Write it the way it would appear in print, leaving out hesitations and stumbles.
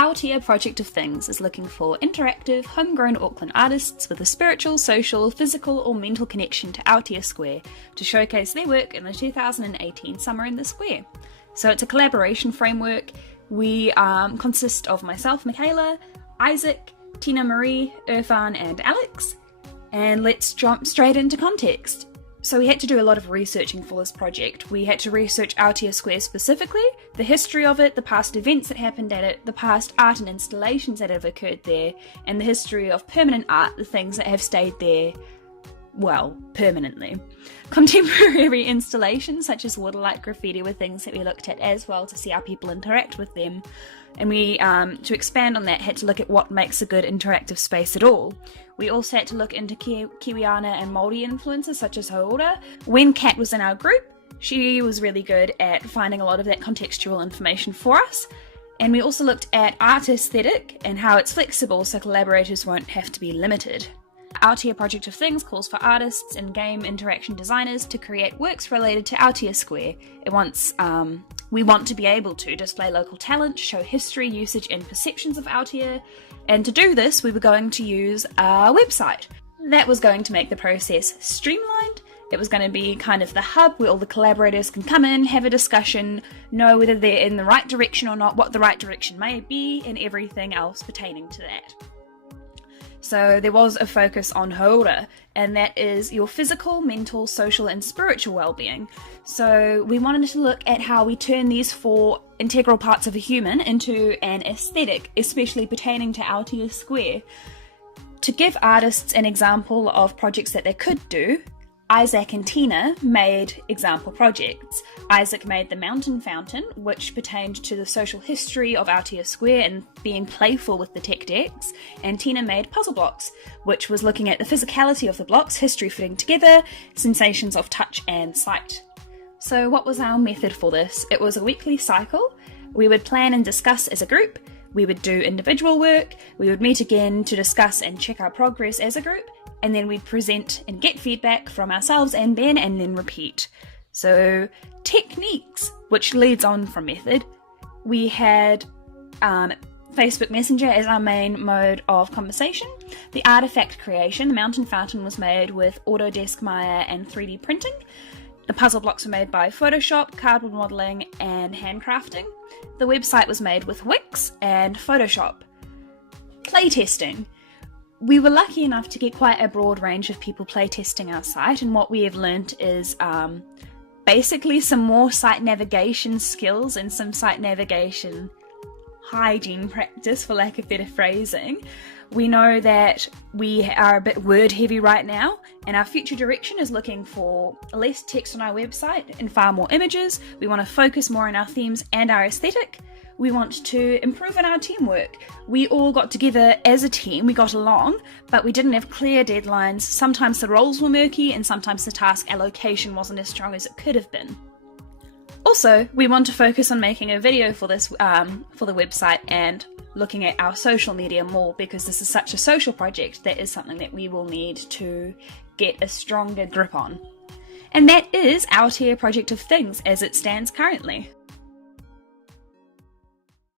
Aotea Project of Things is looking for interactive, homegrown Auckland artists with a spiritual, social, physical or mental connection to Aotea Square to showcase their work in the 2018 Summer in the Square. So it's a collaboration framework. We consist of myself, Michaela, Isaac, Tina Marie, Irfan and Alex. And let's jump straight into context. So we had to do a lot of researching for this project. We had to research Aotea Square specifically, the history of it, the past events that happened at it, the past art and installations that have occurred there, and the history of permanent art, the things that have stayed there, well, permanently. Contemporary installations such as waterlight graffiti were things that we looked at as well to see how people interact with them. And we, to expand on that, had to look at what makes a good interactive space at all. We also had to look into Kiwiana and Māori influences such as Hauora. When Kat was in our group, she was really good at finding a lot of that contextual information for us. And we also looked at art aesthetic and how it's flexible so collaborators won't have to be limited. Aotea Project of Things calls for artists and game interaction designers to create works related to Aotea Square. We want to be able to display local talent, show history, usage and perceptions of Aotea, and to do this we were going to use a website. That was going to make the process streamlined. It was going to be kind of the hub where all the collaborators can come in, have a discussion, know whether they're in the right direction or not, what the right direction may be, and everything else pertaining to that. So there was a focus on Hauora, and that is your physical, mental, social and spiritual well-being. So we wanted to look at how we turn these four integral parts of a human into an aesthetic, especially pertaining to Aotea Square. To give artists an example of projects that they could do, Isaac and Tina made example projects. Isaac made the Mountain Fountain, which pertained to the social history of Aotea Square and being playful with the tech decks, and Tina made Puzzle Blocks, which was looking at the physicality of the blocks, history fitting together, sensations of touch and sight. So what was our method for this? It was a weekly cycle. We would plan and discuss as a group, we would do individual work, we would meet again to discuss and check our progress as a group, and then we'd present and get feedback from ourselves and then repeat. So techniques, which leads on from method, we had Facebook Messenger as our main mode of conversation. The artifact creation, the Mountain Fountain was made with Autodesk Maya and 3D printing. The puzzle blocks were made by Photoshop, cardboard modelling and handcrafting. The website was made with Wix and Photoshop. Playtesting. We were lucky enough to get quite a broad range of people playtesting our site, and what we have learnt is basically some more site navigation skills and some site navigation hygiene practice, for lack of better phrasing. We know that we are a bit word heavy right now, and our future direction is looking for less text on our website and far more images. We want to focus more on our themes and our aesthetic. We want to improve on our teamwork. We all got together as a team, we got along, but we didn't have clear deadlines. Sometimes the roles were murky and sometimes the task allocation wasn't as strong as it could have been. Also, we want to focus on making a video for this, for the website and looking at our social media more, because this is such a social project that is something that we will need to get a stronger grip on. And that is Aotea Project of Things as it stands currently.